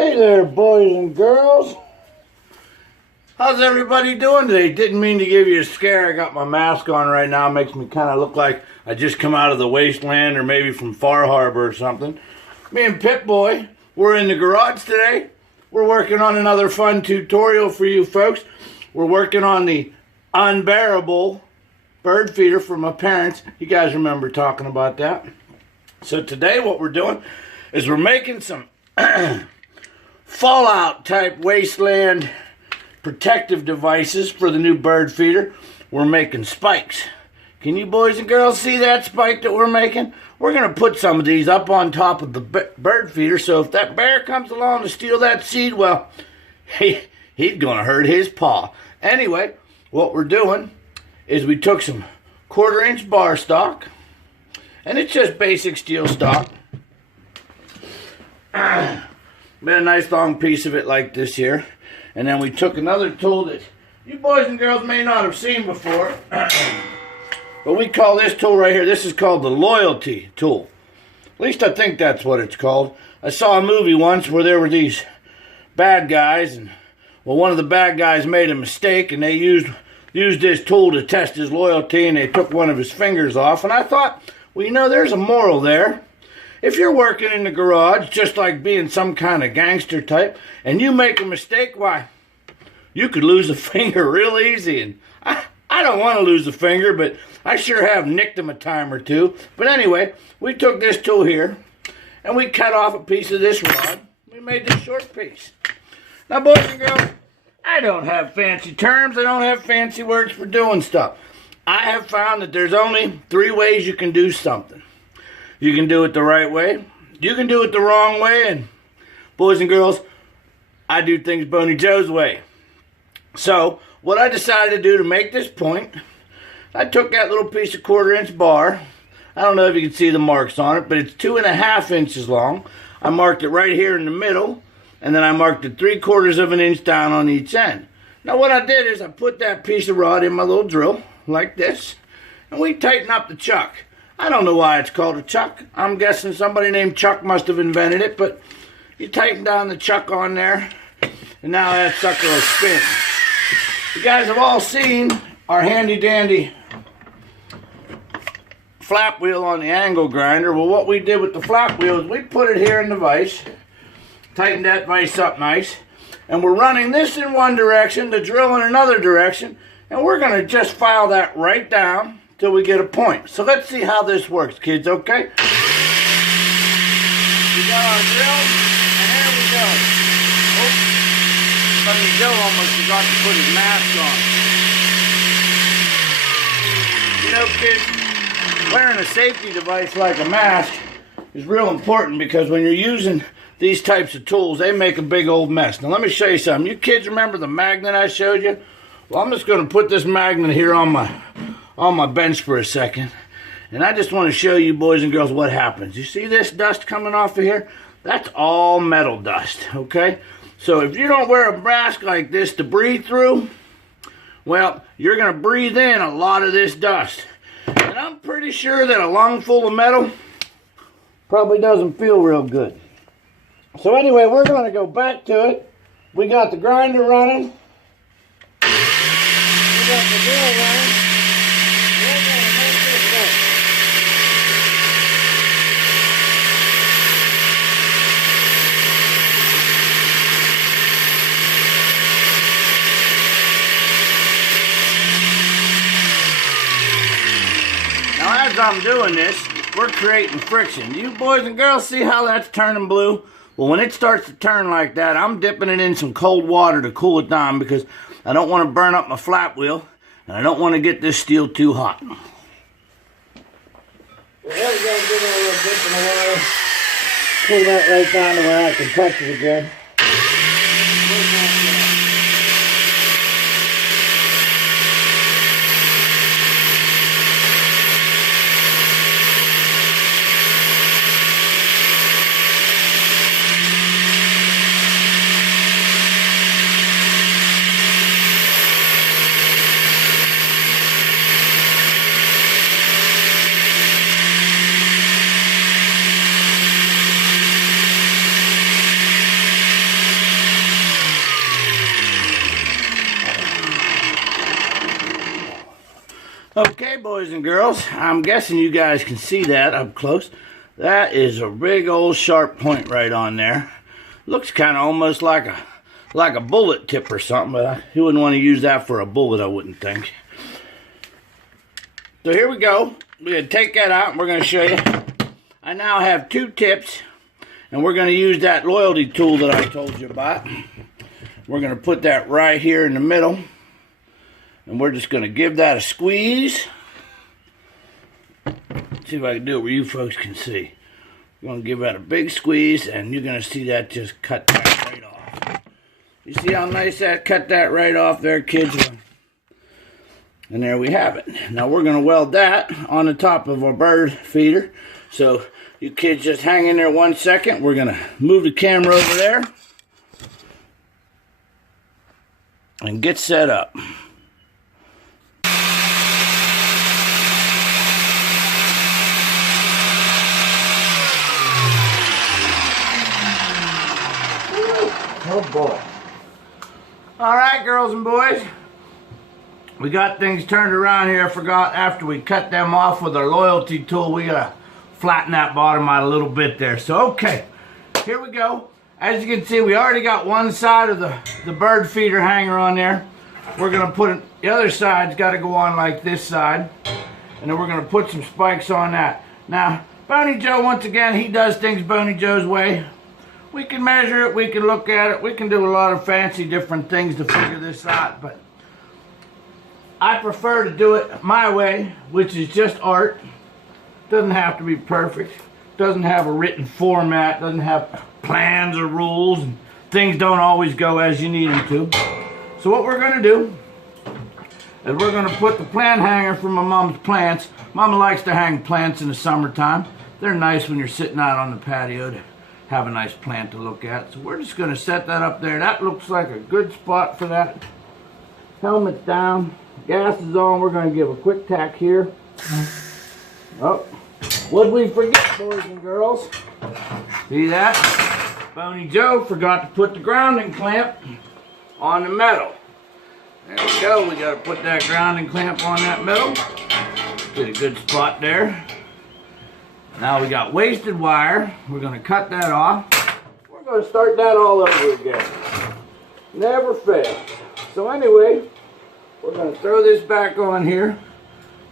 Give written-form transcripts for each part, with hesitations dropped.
Hey there, boys and girls. How's everybody doing today? Didn't mean to give you a scare. I got my mask on right now. It makes me kind of look like I just come out of the wasteland or maybe from Far Harbor or something. Me and PipBoy, we're in the garage today. We're working on another fun tutorial for you folks. We're working on the Unbearable bird feeder for my parents. You guys remember talking about that. So today what we're doing is we're making some Fallout type wasteland protective devices for the new bird feeder. We're making spikes. Can you boys and girls see that spike that we're making? We're going to put some of these up on top of the bird feeder, so if that bear comes along to steal that seed, well, he's going to hurt his paw. Anyway, what we're doing is we took some 1/4-inch bar stock, and it's just basic steel stock. Made a nice long piece of it like this here. And then we took another tool that you boys and girls may not have seen before. But we call this tool right here, this is called the loyalty tool. At least I think that's what it's called. I saw a movie once where there were these bad guys, and well, one of the bad guys made a mistake, and they used this tool to test his loyalty, and they took one of his fingers off. And I thought, well, you know, there's a moral there. If you're working in the garage, just like being some kind of gangster type, and you make a mistake, why, you could lose a finger real easy. And I don't want to lose a finger, but I sure have nicked them a time or two. But anyway, we took this tool here, and we cut off a piece of this rod. We made this short piece. Now, boys and girls, I don't have fancy terms. I don't have fancy words for doing stuff. I have found that there's only 3 ways you can do something. You can do it the right way, you can do it the wrong way, and boys and girls, I do things Boney Joe's way. So, what I decided to do to make this point, I took that little piece of 1/4-inch bar. I don't know if you can see the marks on it, but it's 2.5 inches long. I marked it right here in the middle, and then I marked it 3/4 of an inch down on each end. Now what I did is I put that piece of rod in my little drill, like this, and we tighten up the chuck. I don't know why it's called a chuck. I'm guessing somebody named Chuck must have invented it, but you tighten down the chuck on there, and now that sucker will spin. You guys have all seen our handy-dandy flap wheel on the angle grinder. Well, what we did with the flap wheel is we put it here in the vise, tightened that vise up nice, and we're running this in one direction, the drill in another direction, and we're going to just file that right down till we get a point. So let's see how this works, kids, okay? We got our drill, and here we go. Oh, Boney Joe almost forgot to put his mask on. You know, kids, wearing a safety device like a mask is real important, because when you're using these types of tools, they make a big old mess. Now let me show you something. You kids remember the magnet I showed you? Well, I'm just going to put this magnet here on my bench for a second, and I just want to show you boys and girls what happens. You see this dust coming off of here? That's all metal dust, okay? So if you don't wear a mask like this to breathe through, well, you're going to breathe in a lot of this dust. And I'm pretty sure that a lung full of metal probably doesn't feel real good. So anyway, we're going to go back to it. We got the grinder running. We got the drill running. Now as I'm doing this, we're creating friction. You boys and girls see how that's turning blue? Well, when it starts to turn like that, I'm dipping it in some cold water to cool it down, because I don't want to burn up my flap wheel, and I don't want to get this steel too hot. Well, there we go, give it a little dip in the water. Cool that right down to where I can touch it again. Okay, boys and girls, I'm guessing you guys can see that up close. That is a big old sharp point right on there. Looks kind of almost like a bullet tip or something, but you wouldn't want to use that for a bullet, I wouldn't think. So here we go. We're going to take that out and we're going to show you. I now have 2 tips, and we're going to use that loyalty tool that I told you about. We're going to put that right here in the middle, and we're just going to give that a squeeze. See if I can do it where you folks can see. We're going to give that a big squeeze, and you're going to see that just cut that right off. You see how nice that cut that right off there, kids? And there we have it. Now we're going to weld that on the top of our bird feeder. So you kids just hang in there 1 second. We're going to move the camera over there and get set up. Oh boy. All right, girls and boys. We got things turned around here. I forgot, after we cut them off with our loyalty tool, we gotta flatten that bottom out a little bit there. So, okay, here we go. As you can see, we already got one side of the bird feeder hanger on there. We're gonna put it, the other side's gotta go on like this side. And then we're gonna put some spikes on that. Now, Boney Joe, once again, he does things Boney Joe's way. We can measure it, we can look at it, we can do a lot of fancy different things to figure this out, but I prefer to do it my way, which is just art. Doesn't have to be perfect. Doesn't have a written format. Doesn't have plans or rules. And things don't always go as you need them to. So what we're going to do is we're going to put the plant hanger from my mom's plants. Mama likes to hang plants in the summertime. They're nice when you're sitting out on the patio to have a nice plant to look at. So we're just going to set that up there. That looks like a good spot for that. Helmet's down. Gas is on. We're going to give a quick tack here. Oh, what'd we forget, boys and girls? See that? Boney Joe forgot to put the grounding clamp on the metal. There we go. We got to put that grounding clamp on that metal. Get a good spot there. Now we got wasted wire. We're going to cut that off. We're going to start that all over again. Never fails. So anyway, we're going to throw this back on here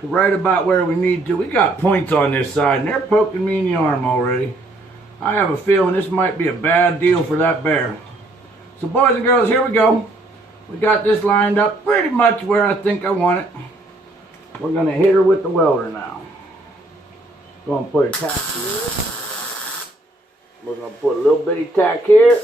to right about where we need to. We got points on this side, and they're poking me in the arm already. I have a feeling this might be a bad deal for that bear. So boys and girls, here we go. We got this lined up pretty much where I think I want it. We're going to hit her with the welder now. Going to put a tack here. We're going to put a little bitty tack here.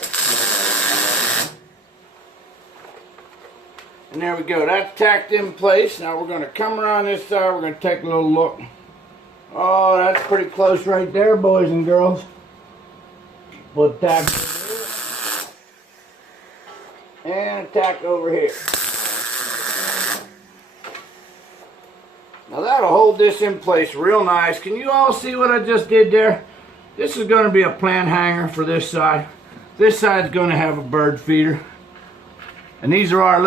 And there we go, that's tacked in place. Now we're going to come around this side, we're going to take a little look. Oh, that's pretty close right there, boys and girls. Put a tack over here. And a tack over here. Now that'll hold this in place real nice. Can you all see what I just did there? This is going to be a plant hanger for this side. This side's going to have a bird feeder. And these are our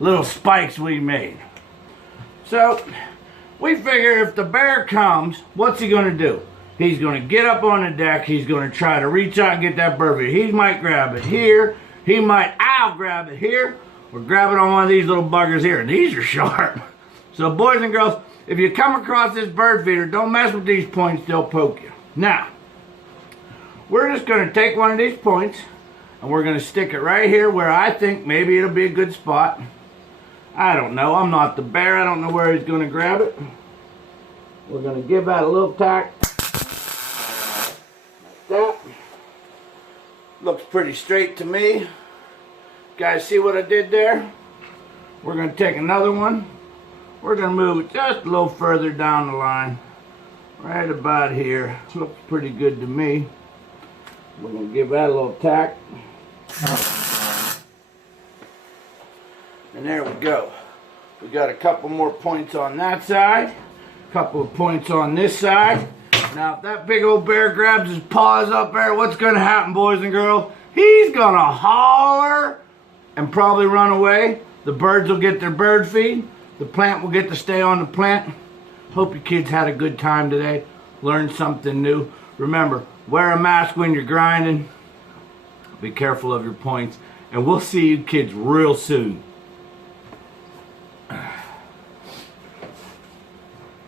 little spikes we made. So we figure if the bear comes, what's he going to do? He's going to get up on the deck. He's going to try to reach out and get that bird feeder. He might grab it here. He might grab it here, or grab it on one of these little buggers here. And these are sharp. So boys and girls, if you come across this bird feeder, don't mess with these points. They'll poke you. Now, we're just going to take one of these points and we're going to stick it right here where I think maybe it'll be a good spot. I don't know. I'm not the bear. I don't know where he's going to grab it. We're going to give that a little tack. Like that. Looks pretty straight to me. Guys, see what I did there? We're going to take another one. We're going to move it just a little further down the line. Right about here. Looks pretty good to me. We're going to give that a little tack. And there we go. We got a couple more points on that side. A couple of points on this side. Now if that big old bear grabs his paws up there, what's going to happen, boys and girls? He's going to holler and probably run away. The birds will get their bird feed. The plant will get to stay on the plant. Hope you kids had a good time today. Learned something new. Remember, wear a mask when you're grinding. Be careful of your points. And we'll see you kids real soon.